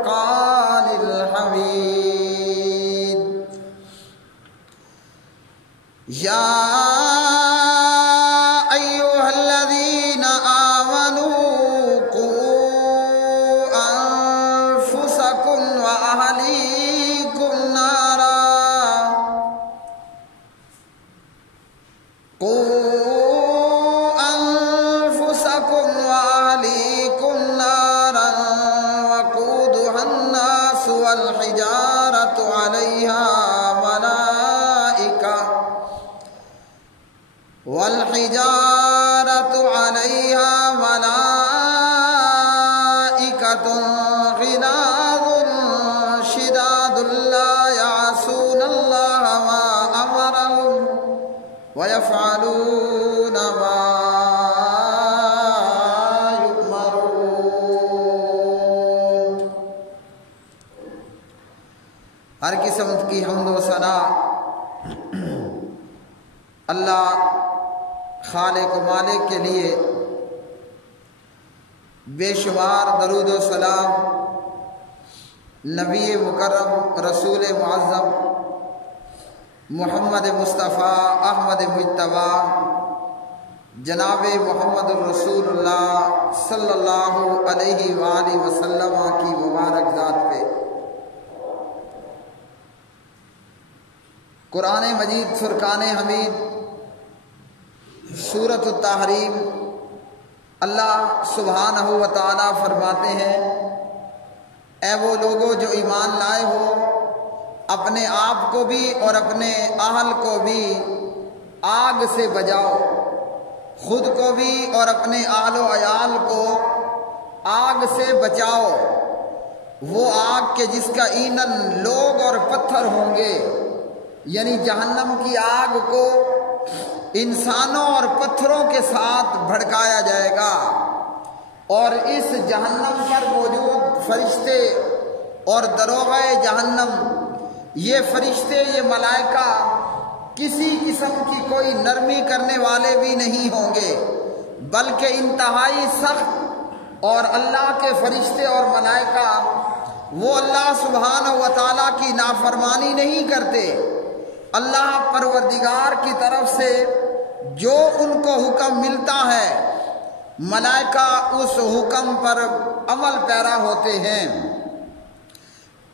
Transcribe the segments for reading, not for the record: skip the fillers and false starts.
الفرقان الحميد يا أيها الذين آمنوا قوا أنفسكم وأهليكم نارا وقودها الناس والحجارة عليها ملائكة غلاظ شداد لا يعصون الله ما أمرهم ويفعلون ما يؤمرون۔ ہر قسم کی حمد و ثنا اللہ خالق و مالک کے لیے، بے شمار درود و سلام نبی مکرم رسول معظم محمد مصطفیٰ احمد مجتبیٰ جناب محمد الرسول اللہ صلی اللہ علیہ وآلہ وسلم کی مبارک ذات پہ۔ قرآن مجید فرقان حمید سورۃ التحریم، اللہ سبحانہ و تعالی فرماتے ہیں، اے وہ لوگوں جو ایمان لائے ہو، اپنے آپ کو بھی اور اپنے اہل کو بھی آگ سے بچاؤ، خود کو بھی اور اپنے اہل و عیال کو آگ سے بچاؤ، وہ آگ کے جس کا ایندھن لوگ اور پتھر ہوں گے، یعنی جہنم کی آگ کو انسانوں اور پتھروں کے ساتھ بھڑکایا جائے گا، اور اس جہنم پر موجود فرشتے اور دروغہ جہنم، یہ فرشتے، یہ ملائکہ کسی قسم کی کوئی نرمی کرنے والے بھی نہیں ہوں گے، بلکہ انتہائی سخت، اور اللہ کے فرشتے اور ملائکہ وہ اللہ سبحانہ و تعالیٰ کی نافرمانی نہیں کرتے، اللہ پروردگار کی طرف سے جو ان کو حکم ملتا ہے ملائکہ اس حکم پر عمل پیرا ہوتے ہیں۔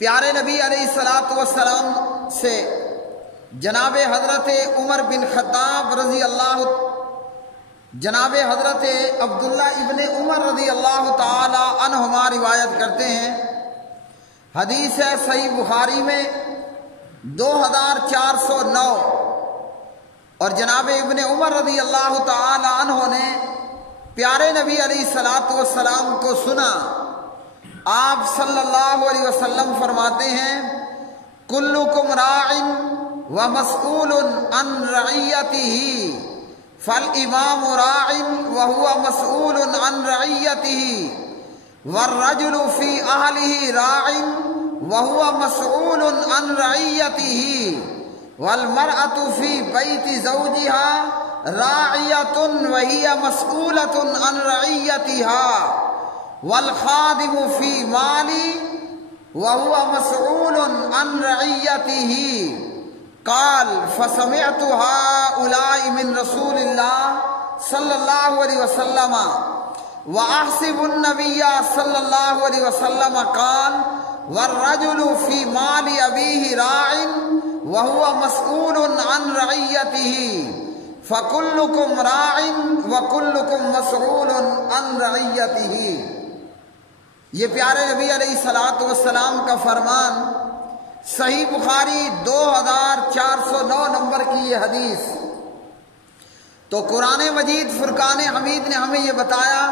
پیارے نبی علیہ الصلوۃ والسلام سے جناب حضرت عمر بن خطاب رضی اللہ، جناب حضرت عبداللہ ابن عمر رضی اللہ تعالی عنہما روایت کرتے ہیں، حدیث ہے صحیح بخاری میں 2409، اور جناب ابن عمر رضی اللہ تعالی عنہ نے پیارے نبی علیہ الصلوۃ والسلام کو سنا، آپ صلی اللہ علیہ وسلم فرماتے ہیں، کلکم راع ومسئول عن رعیتہ فالامام راع وهو مسئول عن رعیتہ والرجل فی اہلہ راع وهو مسئول عن رعیتہ والمرأة فی بیت زوجها راعیۃ وہی مسئولۃ عن رعیتها والخادم فی مالی وهو مسئول عن رعیتہ قال فسمعت هؤلاء من رسول اللہ صلی اللہ علیہ وسلم وأحسب النبي صلی اللہ علیہ وسلم قال والرجل فی مال ابیہ راع وهو مسئول عن رعیتہ فَكُلُّكُمْ رَاعٍ وَكُلُّكُمْ مَسْئُولٌ عَنْ رَعِيَّتِهِ۔ یہ پیارے نبی علیہ الصلوۃ والسلام کا فرمان، صحیح بخاری 2409 نمبر کی یہ حدیث۔ تو قرآن مجید فرقان حمید نے ہمیں یہ بتایا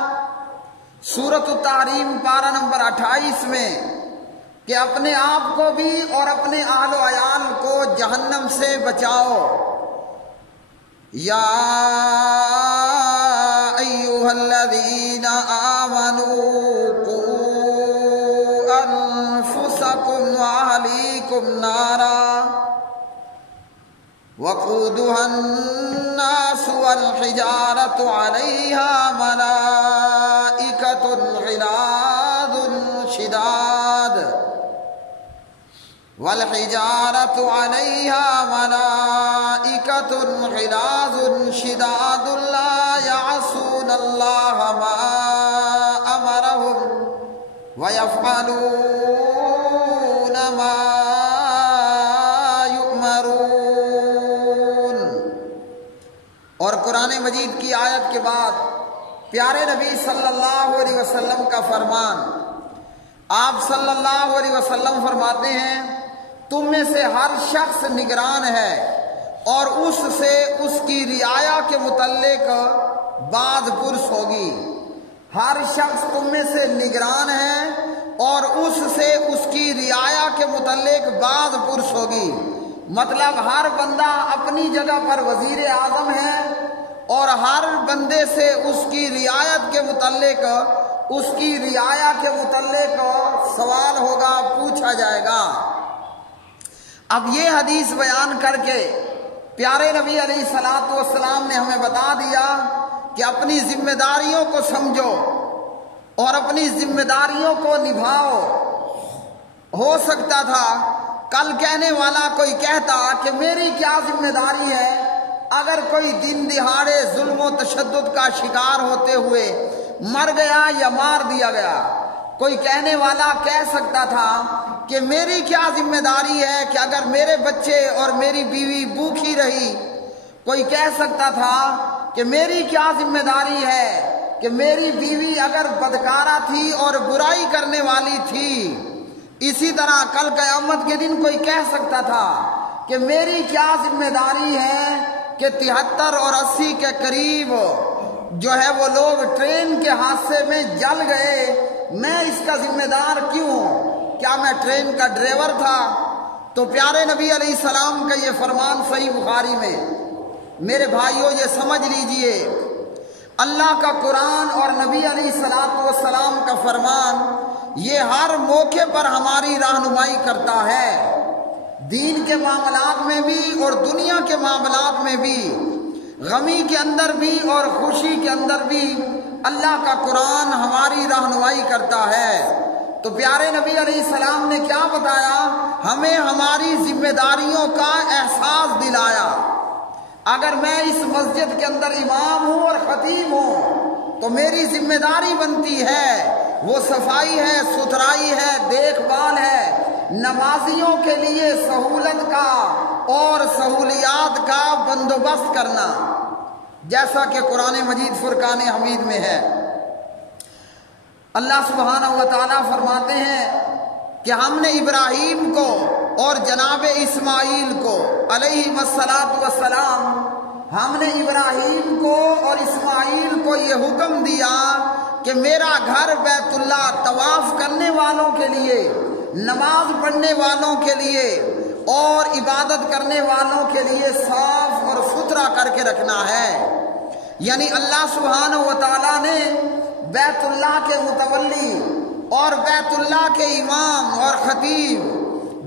سورۃ التحریم پارہ نمبر 28 میں کہ اپنے آپ کو بھی اور اپنے اہل و عیال کو جہنم سے بچاؤ۔ یا ایھا الذین آمنوا قوا انفسکم واہلیکم نارا وقودها الناس والحجارة علیہا ملائکۃ غلاظ شداد والحجارۃ علیہا ملائکۃ غلاظ شداد لا یعصون اللہ ما امرہم ویفعلون ما یؤمرون۔ اور قرآن مجید کی آیت کے بعد پیارے نبی صلی اللہ علیہ وسلم کا فرمان، آپ صلی اللہ علیہ وسلم فرماتے ہیں تم میں سے ہر شخص نگران ہے اور اس سے اس کی رعایا کے متعلق باز پرس ہوگی۔ ہر شخص تم میں سے نگران ہے اور اس سے اس کی رعایا کے متعلق باز پرس ہوگی، مطلب ہر بندہ اپنی جگہ پر وزیر اعظم ہے اور ہر بندے سے اس کی رعایت کے متعلق، اس کی رعایا کے متعلق سوال ہوگا، پوچھا جائے گا۔ اب یہ حدیث بیان کر کے پیارے نبی علیہ الصلوۃ والسلام نے ہمیں بتا دیا کہ اپنی ذمہ داریوں کو سمجھو اور اپنی ذمہ داریوں کو نبھاؤ۔ ہو سکتا تھا کل کہنے والا کوئی کہتا کہ میری کیا ذمہ داری ہے اگر کوئی دن دہاڑے ظلم و تشدد کا شکار ہوتے ہوئے مر گیا یا مار دیا گیا۔ کوئی کہنے والا کہہ سکتا تھا کہ میری کیا ذمہ داری ہے کہ اگر میرے بچے اور میری بیوی بھوکھی رہی۔ کوئی کہہ سکتا تھا کہ میری کیا ذمہ داری ہے کہ میری بیوی اگر بدکارہ تھی اور برائی کرنے والی تھی۔ اسی طرح کل قیامت کے دن کوئی کہہ سکتا تھا کہ میری کیا ذمہ داری ہے کہ 73 اور 80 کے قریب جو ہے وہ لوگ ٹرین کے حادثے میں جل گئے، میں اس کا ذمہ دار کیوں ہوں؟ کیا میں ٹرین کا ڈرائیور تھا؟ تو پیارے نبی علیہ السلام کا یہ فرمان صحیح بخاری میں، میرے بھائیوں یہ سمجھ لیجئے، اللہ کا قرآن اور نبی علیہ السلام کا فرمان یہ ہر موقع پر ہماری رہنمائی کرتا ہے، دین کے معاملات میں بھی اور دنیا کے معاملات میں بھی، غمی کے اندر بھی اور خوشی کے اندر بھی اللہ کا قرآن ہماری رہنمائی کرتا ہے۔ تو پیارے نبی علیہ السلام نے کیا بتایا؟ ہمیں ہماری ذمہ داریوں کا احساس دلایا۔ اگر میں اس مسجد کے اندر امام ہوں اور خطیب ہوں تو میری ذمہ داری بنتی ہے، وہ صفائی ہے، ستھرائی ہے، دیکھ بھال ہے، نمازیوں کے لیے سہولت کا اور سہولیات کا بندوبست کرنا، جیسا کہ قرآن مجید فرقان حمید میں ہے۔ اللہ سبحانہ و تعالیٰ فرماتے ہیں کہ ہم نے ابراہیم کو اور جناب اسماعیل کو علیہم السلام، ہم نے ابراہیم کو اور اسماعیل کو یہ حکم دیا کہ میرا گھر بیت اللہ طواف کرنے والوں کے لیے، نماز پڑھنے والوں کے لیے اور عبادت کرنے والوں کے لیے صاف اور ستھرا کر کے رکھنا ہے۔ یعنی اللہ سبحانہ و تعالیٰ نے بیت اللہ کے متولی اور بیت اللہ کے امام اور خطیب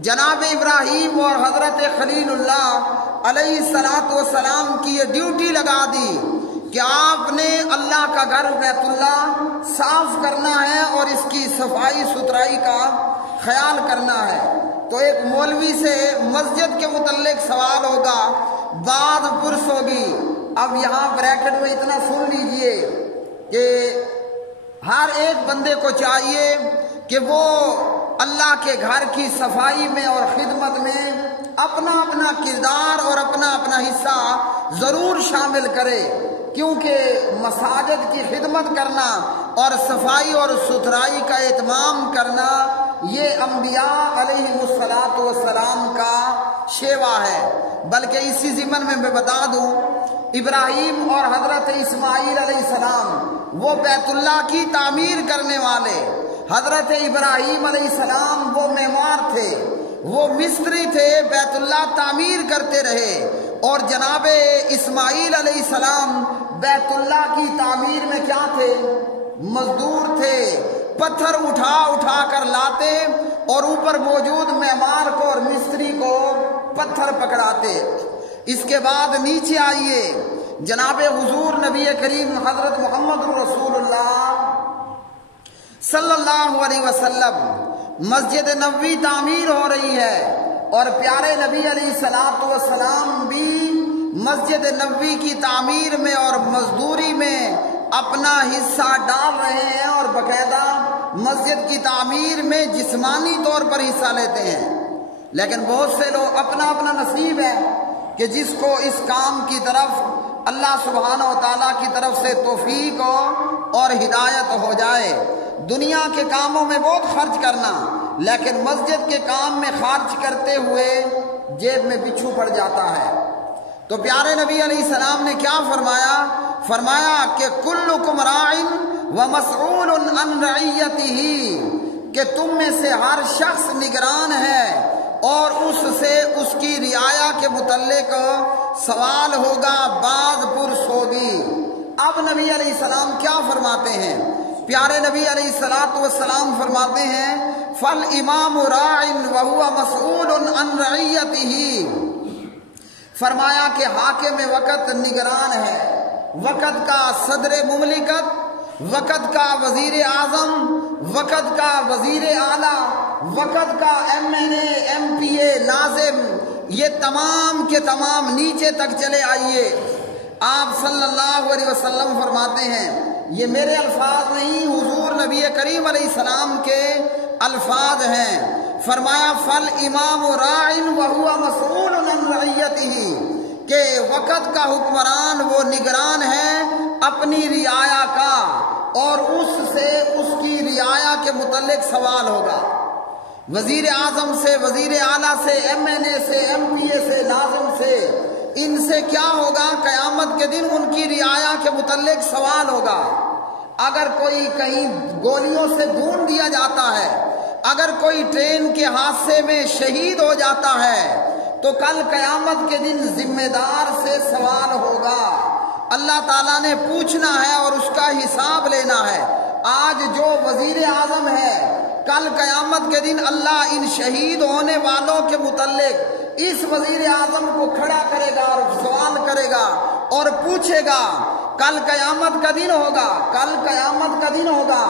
جناب ابراہیم اور حضرت خلیل اللہ علیہ السلام کی یہ ڈیوٹی لگا دی کہ آپ نے اللہ کا گھر بیت اللہ صاف کرنا ہے اور اس کی صفائی ستھرائی کا خیال کرنا ہے۔ تو ایک مولوی سے مسجد کے متعلق سوال ہوگا، بات پرس ہوگی۔ اب یہاں بریکٹ میں اتنا سن لیجئے کہ ہر ایک بندے کو چاہیے کہ وہ اللہ کے گھر کی صفائی میں اور خدمت میں اپنا اپنا کردار اور اپنا اپنا حصہ ضرور شامل کرے، کیونکہ مساجد کی خدمت کرنا اور صفائی اور ستھرائی کا اہتمام کرنا یہ انبیاء علیہ السلام کا شیوا ہے۔ بلکہ اسی ضمن میں بتا دوں، ابراہیم اور حضرت اسماعیل علیہ السلام وہ بیت اللہ کی تعمیر کرنے والے، حضرت ابراہیم علیہ السلام وہ معمار تھے، وہ مستری تھے، بیت اللہ تعمیر کرتے رہے، اور جناب اسماعیل علیہ السلام بیت اللہ کی تعمیر میں کیا تھے؟ مزدور تھے، پتھر اٹھا اٹھا کر لاتے اور اوپر موجود معمار کو اور مستری کو پتھر پکڑاتے۔ اس کے بعد نیچے آئیے، جناب حضور نبی کریم حضرت محمد رسول اللہ صلی اللہ علیہ وسلم مسجد نبوی تعمیر ہو رہی ہے اور پیارے نبی علیہ الصلوۃ والسلام بھی مسجد نبوی کی تعمیر میں اور مزدوری میں اپنا حصہ ڈال رہے ہیں اور باقاعدہ مسجد کی تعمیر میں جسمانی طور پر حصہ لیتے ہیں۔ لیکن بہت سے لوگ اپنا اپنا نصیب ہے کہ جس کو اس کام کی طرف اللہ سبحانہ و تعالیٰ کی طرف سے توفیق ہو اور ہدایت ہو جائے۔ دنیا کے کاموں میں بہت خرچ کرنا، لیکن مسجد کے کام میں خرچ کرتے ہوئے جیب میں بچھو پڑ جاتا ہے۔ تو پیارے نبی علیہ السلام نے کیا فرمایا کہ کلکم راعٍ ومسئول عن رعیتہ، کہ تم میں سے ہر شخص نگران ہے اور اس سے اس کی رعایا کے متعلق سوال ہوگا، باز پرس ہوگی۔ اب نبی علیہ السلام کیا فرماتے ہیں؟ پیارے نبی علیہ السلام فرماتے ہیں فالامام راع وهو مسئول عن رعیتہ، فرمایا کہ حاکم وقت نگران ہے، وقت کا صدر مملکت، وقت کا وزیر اعظم، وقت کا وزیر اعلیٰ، وقت کا MNA MPA ناظم، یہ تمام کے تمام نیچے تک چلے آئیے۔ آپ صلی اللہ علیہ وسلم فرماتے ہیں، یہ میرے الفاظ نہیں، حضور نبی کریم علیہ السلام کے الفاظ ہیں۔ فرمایا فالامام راع وهو مسئول عن رعیتہ، کہ وقت کا حکمران وہ نگران ہے اپنی رعایا کا اور اس سے اس کی رعایا کے متعلق سوال ہوگا۔ وزیر اعظم سے، وزیر اعلیٰ سے، MNA سے، MPA سے، ناظم سے، ان سے کیا ہوگا؟ قیامت کے دن ان کی رعایا کے متعلق سوال ہوگا۔ اگر کوئی کہیں گولیوں سے بھون دیا جاتا ہے، اگر کوئی ٹرین کے حادثے میں شہید ہو جاتا ہے، تو کل قیامت کے دن ذمہ دار سے سوال ہوگا۔ اللہ تعالیٰ نے پوچھنا ہے اور اس کا حساب لینا ہے۔ آج جو وزیر اعظم ہے، کل قیامت کے دن اللہ ان شہید ہونے والوں کے متعلق اس وزیر اعظم کو کھڑا کرے گا اور سوال کرے گا اور پوچھے گا۔ کل قیامت کا دن ہوگا، کل قیامت کا دن ہوگا۔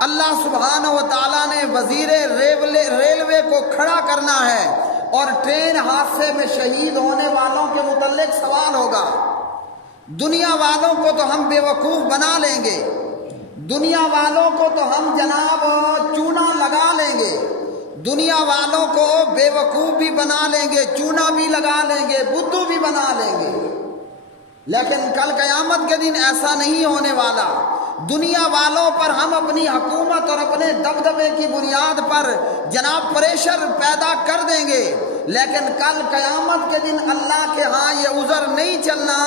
اللہ سبحانہ و تعالیٰ نے وزیر ریلوے کو کھڑا کرنا ہے اور ٹرین حادثے میں شہید ہونے والوں کے متعلق سوال ہوگا۔ دنیا والوں کو تو ہم بے وقوف بنا لیں گے، دنیا والوں کو تو ہم جناب چونا لگا لیں گے، دنیا والوں کو بے وقوف بھی بنا لیں گے، چونا بھی لگا لیں گے، بدھو بھی بنا لیں گے، لیکن کل قیامت کے دن ایسا نہیں ہونے والا۔ دنیا والوں پر ہم اپنی حکومت اور اپنے دبدبے کی بنیاد پر جناب پریشر پیدا کر دیں گے، لیکن کل قیامت کے دن اللہ کے ہاں یہ عذر نہیں چلنا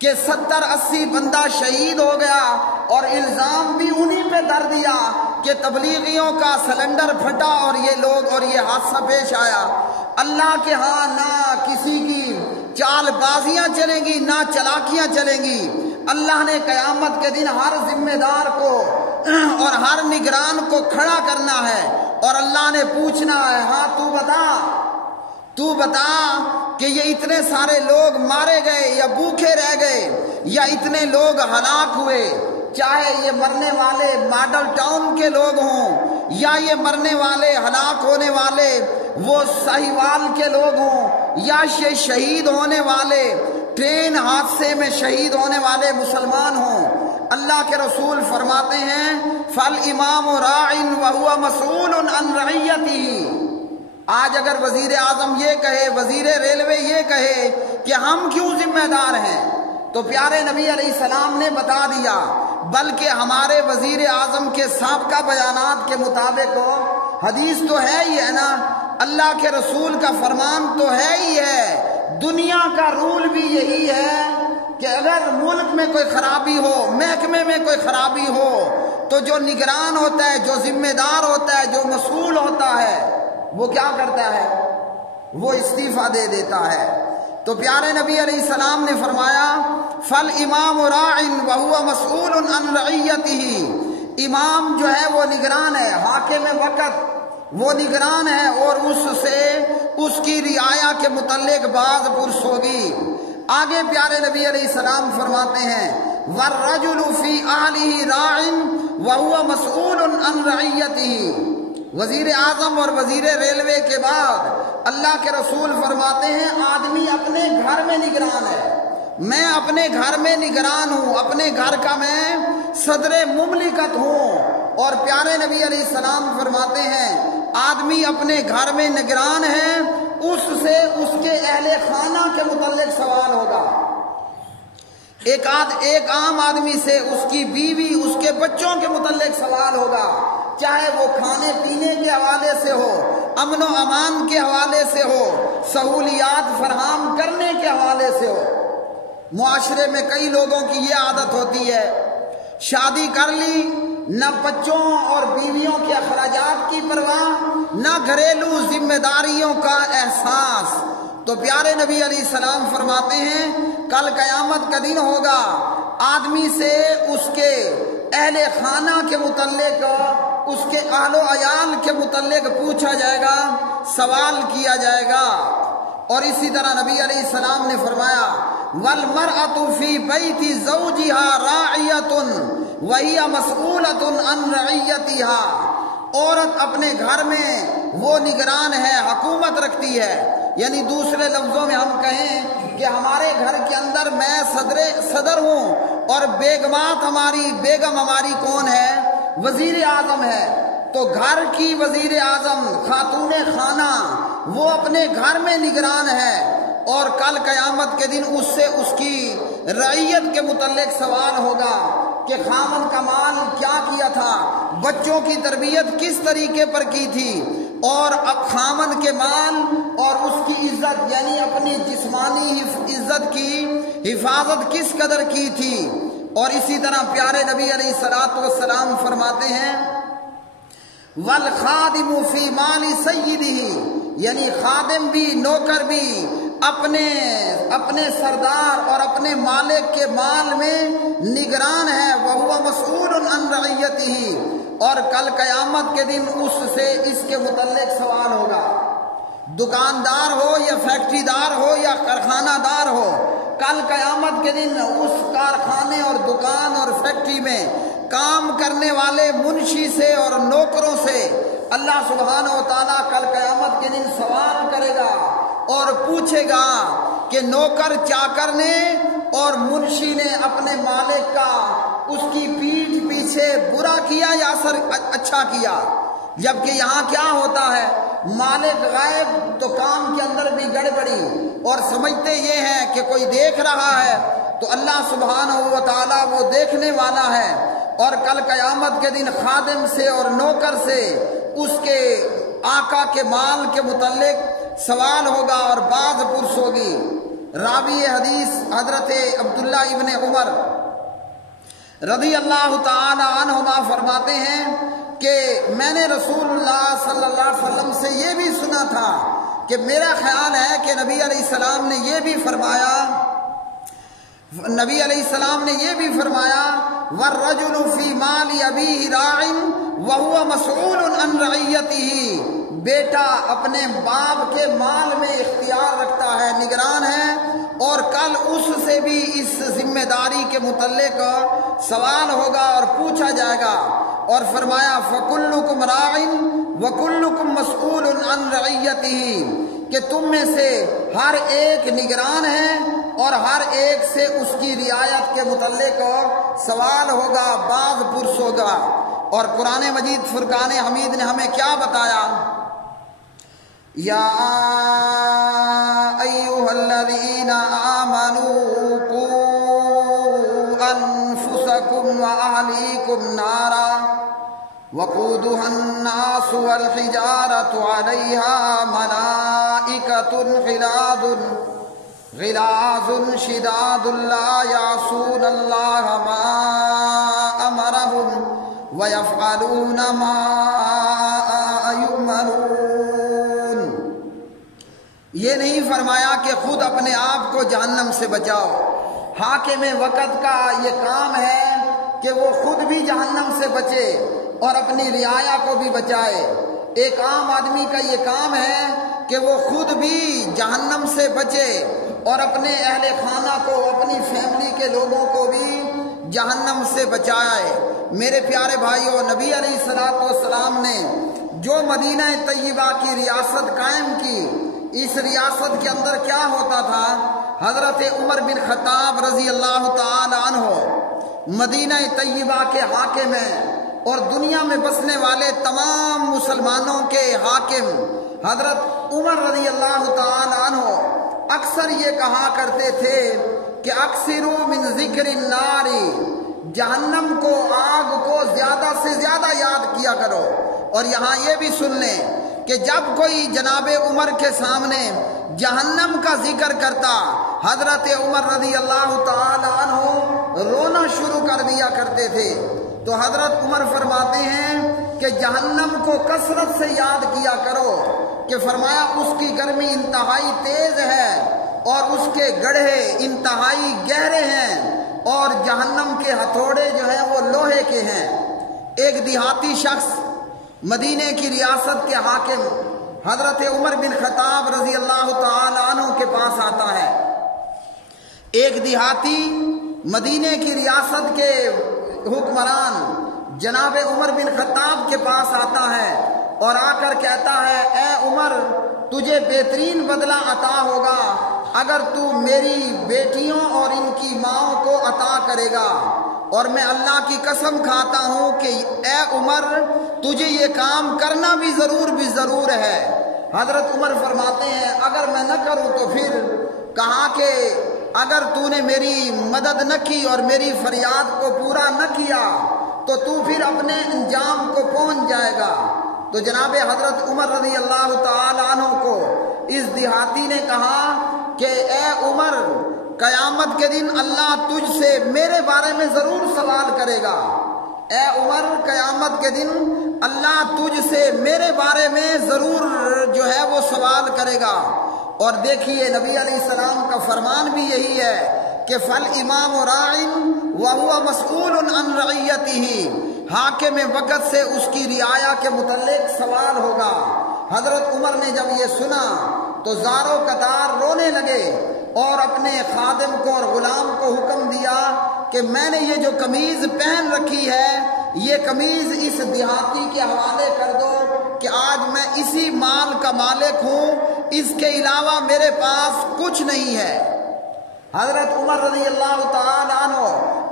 کہ 70-80 بندہ شہید ہو گیا اور الزام بھی انہی پہ در دیا کہ تبلیغیوں کا سلنڈر پھٹا اور یہ لوگ اور یہ حادثہ پیش آیا۔ اللہ کے ہاں نہ کسی کی چال بازیاں چلیں گی، نہ چلاکیاں چلیں گی۔ اللہ نے قیامت کے دن ہر ذمہ دار کو اور ہر نگران کو کھڑا کرنا ہے اور اللہ نے پوچھنا ہے، ہاں تو بتا کہ یہ اتنے سارے لوگ مارے گئے یا بھوکے رہ گئے یا اتنے لوگ ہلاک ہوئے، چاہے یہ مرنے والے ماڈل ٹاؤن کے لوگ ہوں یا یہ مرنے والے ہلاک ہونے والے وہ ساہیوال کے لوگ ہوں یا یہ شہید ہونے والے ٹرین حادثے میں شہید ہونے والے مسلمان ہوں۔ اللہ کے رسول فرماتے ہیں فالامام راع وهو مسئول عن رعیتہ۔ آج اگر وزیر اعظم یہ کہے، وزیر ریلوے یہ کہے کہ ہم کیوں ذمہ دار ہیں، تو پیارے نبی علیہ السلام نے بتا دیا، بلکہ ہمارے وزیر اعظم کے سابقہ بیانات کے مطابق حدیث تو ہے ہی ہے نا، اللہ کے رسول کا فرمان تو ہے ہی ہے، دنیا کا رول بھی یہی ہے کہ اگر ملک میں کوئی خرابی ہو، محکمے میں کوئی خرابی ہو، تو جو نگران ہوتا ہے، جو ذمہ دار ہوتا ہے، جو مسئول ہوتا ہے، وہ کیا کرتا ہے؟ وہ استعفیٰ دے دیتا ہے۔ تو پیارے نبی علیہ السلام نے فرمایا فالامام راع وهو مسئول عن رعیتہ، امام جو ہے وہ نگران ہے، حاکم وقت وہ نگران ہے اور اس سے اس کی رعایا کے متعلق باز پرس ہوگی۔ آگے پیارے نبی علیہ السلام فرماتے ہیں والرجل فی اہلہ راع وهو مسئول عن رعیتہ، وزیر اعظم اور وزیر ریلوے کے بعد اللہ کے رسول فرماتے ہیں آدمی اپنے گھر میں نگران ہے۔ میں اپنے گھر میں نگران ہوں، اپنے گھر کا میں صدر مملکت ہوں۔ اور پیارے نبی علیہ السلام فرماتے ہیں آدمی اپنے گھر میں نگران ہے، اس سے اس کے اہل خانہ کے متعلق سوال ہوگا۔ ایک عام آدمی سے اس کی بیوی، اس کے بچوں کے متعلق سوال ہوگا، چاہے وہ کھانے پینے کے حوالے سے ہو، امن و امان کے حوالے سے ہو، سہولیات فراہم کرنے کے حوالے سے ہو۔ معاشرے میں کئی لوگوں کی یہ عادت ہوتی ہے، شادی کر لی، نہ بچوں اور بیویوں کے اخراجات کی پرواہ، نہ گھریلو ذمہ داریوں کا احساس۔ تو پیارے نبی علیہ السلام فرماتے ہیں کل قیامت کا دن ہوگا، آدمی سے اس کے اہل خانہ کے متعلق، اس کے اہل و عیال کے متعلق پوچھا جائے گا، سوال کیا جائے گا۔ اور اسی طرح نبی علیہ السلام نے فرمایا وَالْمَرْأَةُ فِي بَيْتِ زَوْجِهَا رَاعِيَةٌ وَهِيَ مَسْئُولَةٌ عَنْ رَعِيَّتِهَا، عورت اپنے گھر میں وہ نگران ہے، حکومت رکھتی ہے۔ یعنی دوسرے لفظوں میں ہم کہیں کہ ہمارے گھر کے اندر میں صدر ہوں اور بیگم ہماری کون ہے؟ وزیر اعظم ہے۔ تو گھر کی وزیر اعظم، خاتون خانہ، وہ اپنے گھر میں نگران ہے، اور کل قیامت کے دن اس سے اس کی رعیت کے متعلق سوال ہوگا کہ خامن کا مال کیا کیا تھا، بچوں کی تربیت کس طریقے پر کی تھی، اور اب خامن کے مال اور اس کی عزت یعنی اپنی جسمانی عزت کی حفاظت کس قدر کی تھی۔ اور اسی طرح پیارے نبی علیہ الصلوۃ والسلام فرماتے ہیں والخادم فی مال سیدہ، یعنی خادم بھی، نوکر بھی اپنے سردار اور اپنے مالک کے مال میں نگران ہے، وہو مسئول عن رعیتہ، اور کل قیامت کے دن اس سے اس کے متعلق سوال ہوگا۔ دکاندار ہو یا فیکٹری دار ہو یا کارخانہ دار ہو، کل قیامت کے دن اس کارخانے اور دکان اور فیکٹری میں کام کرنے والے منشی سے اور نوکروں سے اللہ سبحانہ و تعالیٰ کل قیامت کے دن سوال کرے گا اور پوچھے گا کہ نوکر چاکر نے اور منشی نے اپنے مالک کا اس کی پیٹھ پیچھے برا کیا یا اچھا کیا۔ جبکہ یہاں کیا ہوتا ہے، مالک غائب تو کام کے اندر بھی گڑبڑی، اور سمجھتے یہ ہیں کہ کوئی دیکھ رہا ہے، تو اللہ سبحانہ و تعالیٰ وہ دیکھنے والا ہے، اور کل قیامت کے دن خادم سے اور نوکر سے اس کے آقا کے مال کے متعلق سوال ہوگا اور باز پرس ہوگی۔ راوی حدیث حضرت عبداللہ ابن عمر رضی اللہ تعالی عنہما فرماتے ہیں کہ میں نے رسول اللہ صلی اللہ علیہ وسلم سے یہ بھی سنا تھا کہ میرا خیال ہے کہ نبی علیہ السلام نے یہ بھی فرمایا وَالرَّجُلُ فِي مَالِ أَبِيهِ رَاعٍ وَهُوَ مَسْئُولٌ عَنْ رَعِيَّتِهِ، بیٹا اپنے باپ کے مال میں اختیار رکھتا ہے، نگران ہے، اور کل اس سے بھی اس ذمہ داری کے متعلق سوال ہوگا اور پوچھا جائے گا۔ اور فرمایا فَكُلُّكُمْ رَاعٍ وَكُلُّكُمْ مَسْئُولٌ عَنْ رَعِيَّتِهِ، کہ تم میں سے ہر ایک نگران ہے اور ہر ایک سے اس کی رعایت کے متعلق سوال ہوگا، باز پرس ہوگا۔ اور قرآن مجید فرقان حمید نے ہمیں کیا بتایا، یا ایھا الذین آمنوا قوا انفسکم واہلیکم نارا وقودها الناس والحجارة علیہا ملائکۃ غلاظ شداد لا یعصون اللہ ما امرهم ویفعلون ما یؤمرون۔ یہ نہیں فرمایا کہ خود اپنے آپ کو جہنم سے بچاؤ، حاکم وقت کا یہ کام ہے کہ وہ خود بھی جہنم سے بچے اور اپنی رعایا کو بھی بچائے۔ ایک عام آدمی کا یہ کام ہے کہ وہ خود بھی جہنم سے بچے اور اپنے اہل خانہ کو، اپنی فیملی کے لوگوں کو بھی جہنم سے بچائے۔ میرے پیارے بھائیوں، نبی علیہ الصلوۃ والسلام نے جو مدینہ طیبہ کی ریاست قائم کی، اس ریاست کے اندر کیا ہوتا تھا؟ حضرت عمر بن خطاب رضی اللہ تعالی عنہ مدینہ طیبہ کے حاکم ہیں، اور دنیا میں بسنے والے تمام مسلمانوں کے حاکم حضرت عمر رضی اللہ تعالی عنہ اکثر یہ کہا کرتے تھے کہ اکثروا من ذکر النار، جہنم کو، آگ کو زیادہ سے زیادہ یاد کیا کرو۔ اور یہاں یہ بھی سن لیں کہ جب کوئی جناب عمر کے سامنے جہنم کا ذکر کرتا، حضرت عمر رضی اللہ تعالی عنہ رونا شروع کر دیا کرتے تھے۔ تو حضرت عمر فرماتے ہیں کہ جہنم کو کثرت سے یاد کیا کرو، کہ فرمایا اس کی گرمی انتہائی تیز ہے اور اس کے گڑھے انتہائی گہرے ہیں، اور جہنم کے ہتھوڑے جو ہیں وہ لوہے کے ہیں۔ ایک دیہاتی شخص مدینے کی ریاست کے حاکم حضرت عمر بن خطاب رضی اللہ تعالی عنہ کے پاس آتا ہے۔ ایک دیہاتی مدینے کی ریاست کے حکمران جناب عمر بن خطاب کے پاس آتا ہے اور آ کر کہتا ہے، اے عمر، تجھے بہترین بدلہ عطا ہوگا اگر تو میری بیٹیوں اور ان کی ماؤں کو عطا کرے گا، اور میں اللہ کی قسم کھاتا ہوں کہ اے عمر، تجھے یہ کام کرنا بھی ضرور ہے۔ حضرت عمر فرماتے ہیں، اگر میں نہ کروں تو پھر؟ کہا کہ اگر تو نے میری مدد نہ کی اور میری فریاد کو پورا نہ کیا تو تو پھر اپنے انجام کو پہنچ جائے گا۔ تو جناب حضرت عمر رضی اللہ تعالی عنہ کو اس دیہاتی نے کہا کہ اے عمر، قیامت کے دن اللہ تجھ سے میرے بارے میں ضرور سوال کرے گا۔ اے عمر، قیامت کے دن اللہ تجھ سے میرے بارے میں ضرور جو ہے وہ سوال کرے گا۔ اور دیکھیے نبی علیہ السلام کا فرمان بھی یہی ہے کہ فَالْإِمَامُ رَاعٍ وَهُوَ مَسْئُولٌ عَنْ رَعِيَّتِهِ، حاکم وقت سے اس کی رعایا کے متعلق سوال ہوگا۔ حضرت عمر نے جب یہ سنا تو زاروں قطار رونے لگے اور اپنے خادم کو اور غلام کو حکم دیا کہ میں نے یہ جو قمیض پہن رکھی ہے، یہ قمیض اس دیہاتی کے حوالے کر دو کہ آج میں اسی مال کا مالک ہوں، اس کے علاوہ میرے پاس کچھ نہیں ہے۔ حضرت عمر رضی اللہ تعالی عنہ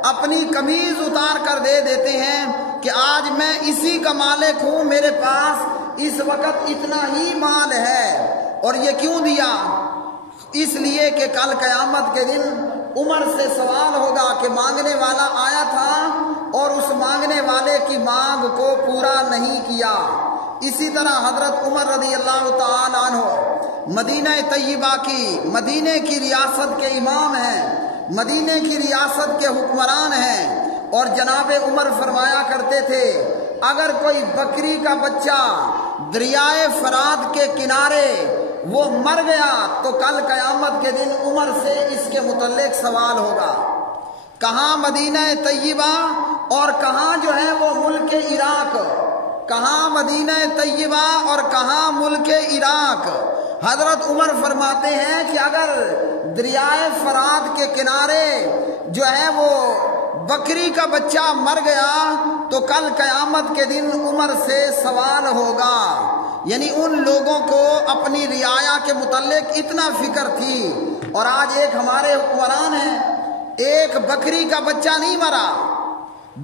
اپنی قمیض اتار کر دے دیتے ہیں کہ آج میں اسی کا مالک ہوں، میرے پاس اس وقت اتنا ہی مال ہے۔ اور یہ کیوں دیا؟ اس لیے کہ کل قیامت کے دن عمر سے سوال ہوگا کہ مانگنے والا آیا تھا اور اس مانگنے والے کی مانگ کو پورا نہیں کیا۔ اسی طرح حضرت عمر رضی اللہ تعالی عنہ مدینہ طیبہ کی، مدینے کی ریاست کے امام ہیں، مدینے کی ریاست کے حکمران ہیں، اور جناب عمر فرمایا کرتے تھے اگر کوئی بکری کا بچہ دریائے فرات کے کنارے وہ مر گیا تو کل قیامت کے دن عمر سے اس کے متعلق سوال ہوگا۔ کہاں مدینہ طیبہ اور کہاں جو ہے وہ ملک عراق، کہاں مدینہ طیبہ اور کہاں ملک عراق۔ حضرت عمر فرماتے ہیں کہ اگر دریائے فرات کے کنارے جو ہے وہ بکری کا بچہ مر گیا تو کل قیامت کے دن عمر سے سوال ہوگا۔ یعنی ان لوگوں کو اپنی رعایا کے متعلق اتنا فکر تھی، اور آج ایک ہمارے حکمران ہیں، ایک بکری کا بچہ نہیں مرا،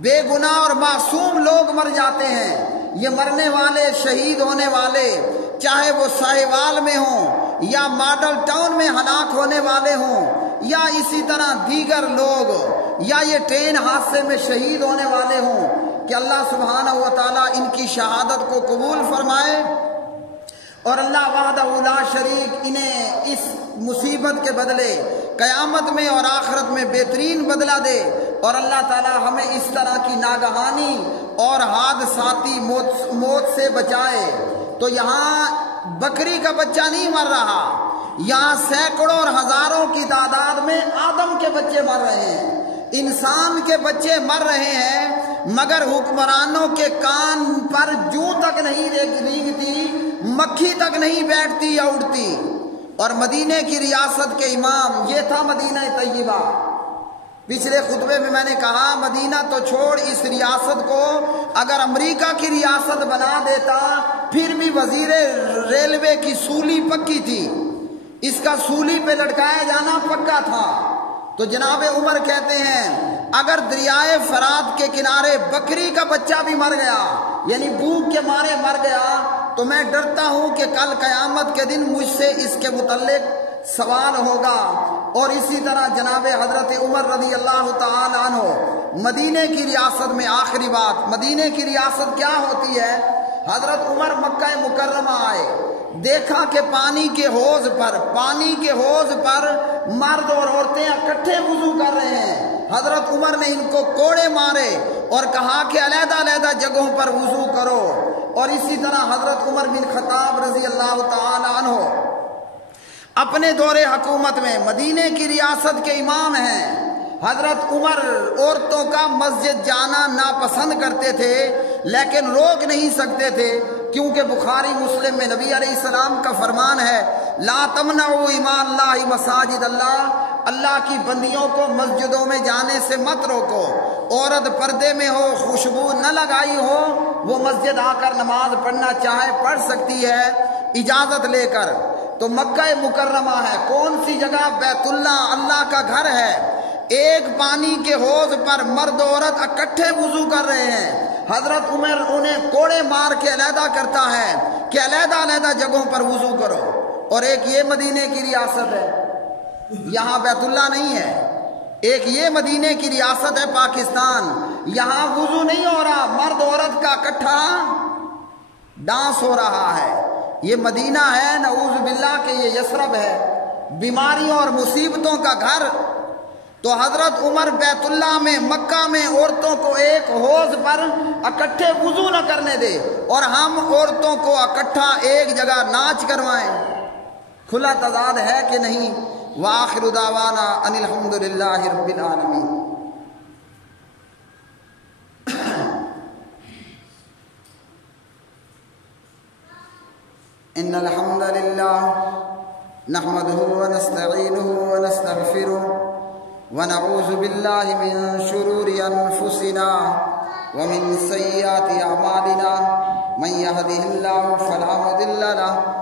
بے گناہ اور معصوم لوگ مر جاتے ہیں۔ یہ مرنے والے، شہید ہونے والے، چاہے وہ ساہیوال میں ہوں یا ماڈل ٹاؤن میں ہلاک ہونے والے ہوں، یا اسی طرح دیگر لوگ، یا یہ ٹرین حادثے میں شہید ہونے والے ہوں، کہ اللہ سبحانہ و تعالیٰ ان کی شہادت کو قبول فرمائے، اور اللہ وحدہ لا شریک انہیں اس مصیبت کے بدلے قیامت میں اور آخرت میں بہترین بدلہ دے، اور اللہ تعالیٰ ہمیں اس طرح کی ناگہانی اور حادثاتی موت سے بچائے۔ تو یہاں بکری کا بچہ نہیں مر رہا، یہاں سینکڑوں اور ہزاروں کی تعداد میں آدم کے بچے مر رہے ہیں، انسان کے بچے مر رہے ہیں، مگر حکمرانوں کے کان پر جوں تک نہیں ریگتی، مکھی تک نہیں بیٹھتی یا اڑتی۔ اور مدینے کی ریاست کے امام، یہ تھا مدینہ طیبہ۔ پچھلے خطبے میں میں نے کہا مدینہ تو چھوڑ، اس ریاست کو اگر امریکہ کی ریاست بنا دیتا پھر بھی وزیر ریلوے کی سولی پکی تھی، اس کا سولی پہ لٹکایا جانا پکا تھا۔ تو جناب عمر کہتے ہیں اگر دریائے فرات کے کنارے بکری کا بچہ بھی مر گیا، یعنی بھوک کے مارے مر گیا، تو میں ڈرتا ہوں کہ کل قیامت کے دن مجھ سے اس کے متعلق سوال ہوگا۔ اور اسی طرح جناب حضرت عمر رضی اللہ تعالی عنہ مدینے کی ریاست میں، آخری بات، مدینے کی ریاست کیا ہوتی ہے؟ حضرت عمر مکہ مکرمہ آئے، دیکھا کہ پانی کے حوض پر مرد اور عورتیں اکٹھے وضو کر رہے ہیں۔ حضرت عمر نے ان کو کوڑے مارے اور کہا کہ علیحدہ علیحدہ جگہوں پر وضو کرو۔ اور اسی طرح حضرت عمر بن خطاب رضی اللہ تعالی عنہ اپنے دور حکومت میں مدینے کی ریاست کے امام ہیں۔ حضرت عمر عورتوں کا مسجد جانا ناپسند کرتے تھے، لیکن روک نہیں سکتے تھے، کیونکہ بخاری مسلم میں نبی علیہ السلام کا فرمان ہے لا تمنعوا اماء اللہ مساجد اللہ، اللہ کی بندیوں کو مسجدوں میں جانے سے مت روکو۔ عورت پردے میں ہو، خوشبو نہ لگائی ہو، وہ مسجد آ کر نماز پڑھنا چاہے پڑھ سکتی ہے اجازت لے کر۔ تو مکہ مکرمہ ہے، کون سی جگہ؟ بیت اللہ، اللہ کا گھر ہے۔ ایک پانی کے حوض پر مرد عورت اکٹھے وضو کر رہے ہیں۔ حضرت عمر انہیں کوڑے مار کے علیحدہ کرتا ہے کہ علیحدہ علیحدہ جگہوں پر وضو کرو۔ اور ایک یہ مدینے کی ریاست ہے، یہاں بیت اللہ نہیں ہے، ایک یہ مدینے کی ریاست ہے پاکستان، یہاں وضو نہیں ہو رہا، مرد عورت کا اکٹھا ڈانس ہو رہا ہے۔ یہ مدینہ ہے، نعوذ باللہ کہ یہ یثرب ہے، بیماریوں اور مصیبتوں کا گھر۔ تو حضرت عمر بیت اللہ میں، مکہ میں عورتوں کو ایک حوض پر اکٹھے وضو نہ کرنے دے، اور ہم عورتوں کو اکٹھا ایک جگہ ناچ کروائیں۔ کھلا تضاد ہے کہ نہیں؟ وآخر دعوانا ان الحمدللہ رب العالمین۔ ان الحمد للہ نحمده ونستعینه ونستغفره ونعوذ باللہ من شرور انفسنا ومن سیئات اعمالنا من يهده الله فلا مضل له